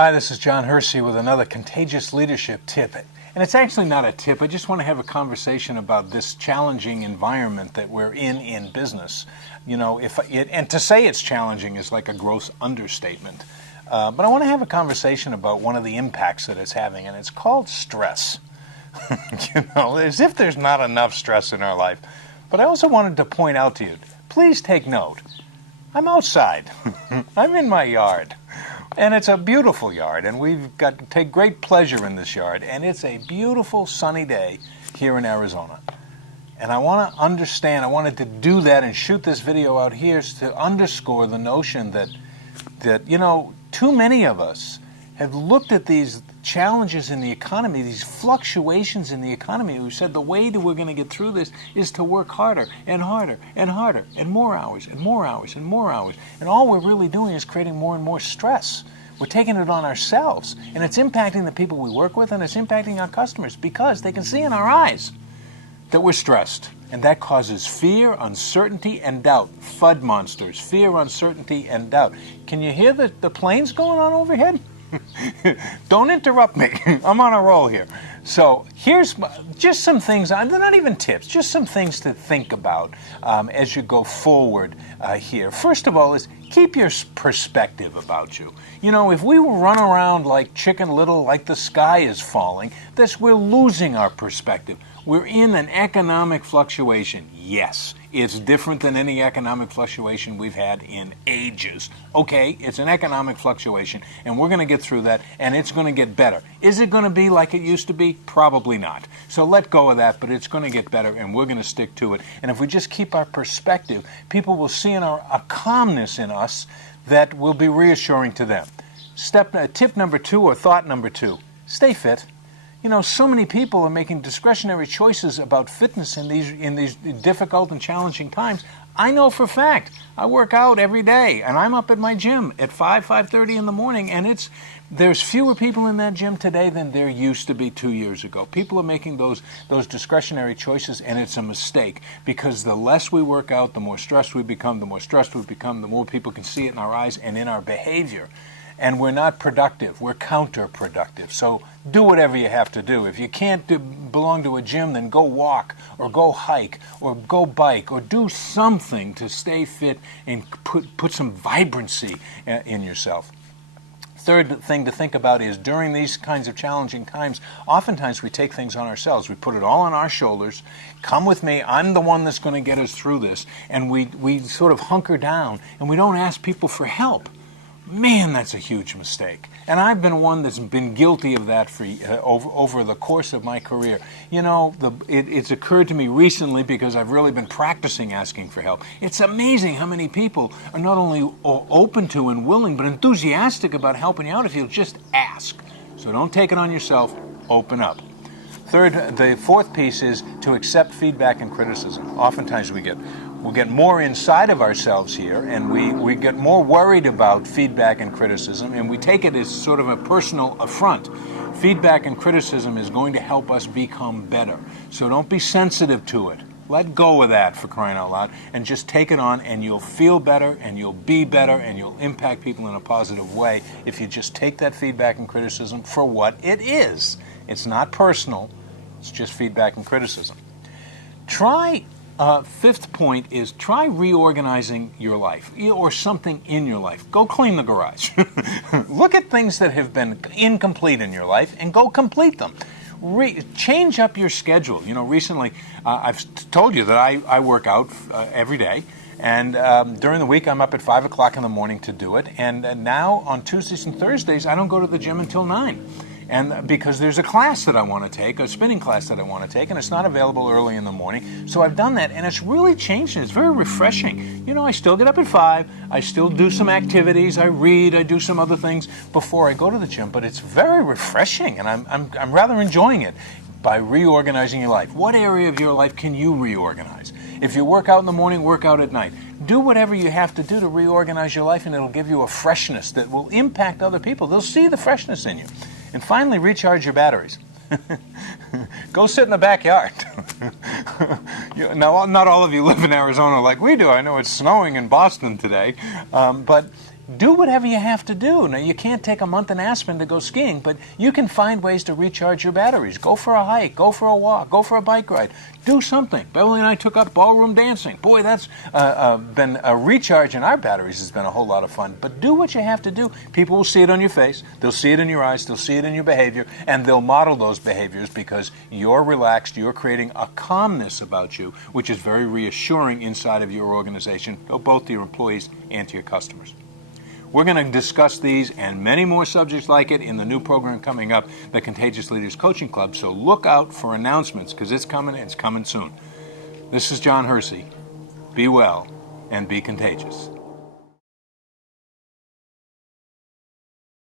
Hi, this is John Hersey with another contagious leadership tip. And it's actually not a tip. I just want to have a conversation about this challenging environment that we're in business. You know, and to say it's challenging is like a gross understatement. But I want to have a conversation about one of the impacts that it's having, and it's called stress. You know, as if there's not enough stress in our life. But I also wanted to point out to you, please take note. I'm outside. I'm in my yard. And it's a beautiful yard, and we've got to take great pleasure in this yard. And it's a beautiful sunny day here in Arizona. And I want to understand, I wanted to do that and shoot this video out here to underscore the notion that you know, too many of us have looked at these challenges in the economy, these fluctuations in the economy. We've said the way that we're going to get through this is to work harder and harder and harder and more hours and more hours and more hours. And all we're really doing is creating more and more stress. We're taking it on ourselves, and it's impacting the people we work with, and it's impacting our customers because they can see in our eyes that we're stressed. And that causes fear, uncertainty, and doubt. FUD monsters, fear, uncertainty, and doubt. Can you hear the planes going on overhead? Don't interrupt me. I'm on a roll here. So here's just some things, they're not even tips, just some things to think about as you go forward here. First of all is keep your perspective about you. You know, if we run around like Chicken Little, like the sky is falling, we're losing our perspective. We're in an economic fluctuation. Yes, it's different than any economic fluctuation we've had in ages. Okay, it's an economic fluctuation, and we're going to get through that, and it's going to get better. Is it going to be like it used to be? Probably not. So let go of that, but it's going to get better, and we're going to stick to it. And if we just keep our perspective, people will see a calmness in us that will be reassuring to them. Tip number 2 or thought number 2, stay fit. You know, so many people are making discretionary choices about fitness in these difficult and challenging times. I know for a fact. I work out every day, and I'm up at my gym at 5:30 in the morning, and there's fewer people in that gym today than there used to be 2 years ago. People are making those discretionary choices, and it's a mistake because the less we work out, the more stressed we become. The more stressed we become, the more people can see it in our eyes and in our behavior. And we're not productive. We're counterproductive. So do whatever you have to do. If you can't belong to a gym, then go walk or go hike or go bike or do something to stay fit and put some vibrancy in yourself. Third thing to think about is during these kinds of challenging times, oftentimes we take things on ourselves. We put it all on our shoulders. Come with me. I'm the one that's going to get us through this. And we sort of hunker down and we don't ask people for help. Man, that's a huge mistake. And I've been one that's been guilty of that for over the course of my career. You know, it's occurred to me recently because I've really been practicing asking for help. It's amazing how many people are not only open to and willing, but enthusiastic about helping you out if you'll just ask. So don't take it on yourself. Open up. The fourth piece is to accept feedback and criticism. Oftentimes we'll get more inside of ourselves here, and we get more worried about feedback and criticism, and we take it as sort of a personal affront. Feedback and criticism is going to help us become better. So don't be sensitive to it. Let go of that, for crying out loud, and just take it on, and you'll feel better, and you'll be better, and you'll impact people in a positive way if you just take that feedback and criticism for what it is. It's not personal. It's just feedback and criticism. Fifth point is try reorganizing your life or something in your life. Go clean the garage. Look at things that have been incomplete in your life and go complete them. Change up your schedule. You know, recently I've told you that I work out every day. And during the week, I'm up at 5 o'clock in the morning to do it. And now on Tuesdays and Thursdays, I don't go to the gym until 9. And because there's a class that I want to take, a spinning class that I want to take, and it's not available early in the morning. So I've done that, and it's really changed. It's very refreshing. You know, I still get up at 5. I still do some activities. I read. I do some other things before I go to the gym. But it's very refreshing, and I'm rather enjoying it by reorganizing your life. What area of your life can you reorganize? If you work out in the morning, work out at night. Do whatever you have to do to reorganize your life, and it'll give you a freshness that will impact other people. They'll see the freshness in you. And finally, recharge your batteries. Go sit in the backyard. Now, not all of you live in Arizona like we do. I know it's snowing in Boston today. But do whatever you have to do. Now, you can't take a month in Aspen to go skiing, but you can find ways to recharge your batteries. Go for a hike, go for a walk, go for a bike ride. Do something. Beverly and I took up ballroom dancing. Boy, that's been a recharge in our batteries has been a whole lot of fun. But do what you have to do. People will see it on your face. They'll see it in your eyes. They'll see it in your behavior. And they'll model those behaviors because you're relaxed. You're creating a calmness about you, which is very reassuring inside of your organization, both to your employees and to your customers. We're going to discuss these and many more subjects like it in the new program coming up, the Contagious Leaders Coaching Club, so look out for announcements because it's coming soon. This is John Hersey. Be well and be contagious.